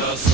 us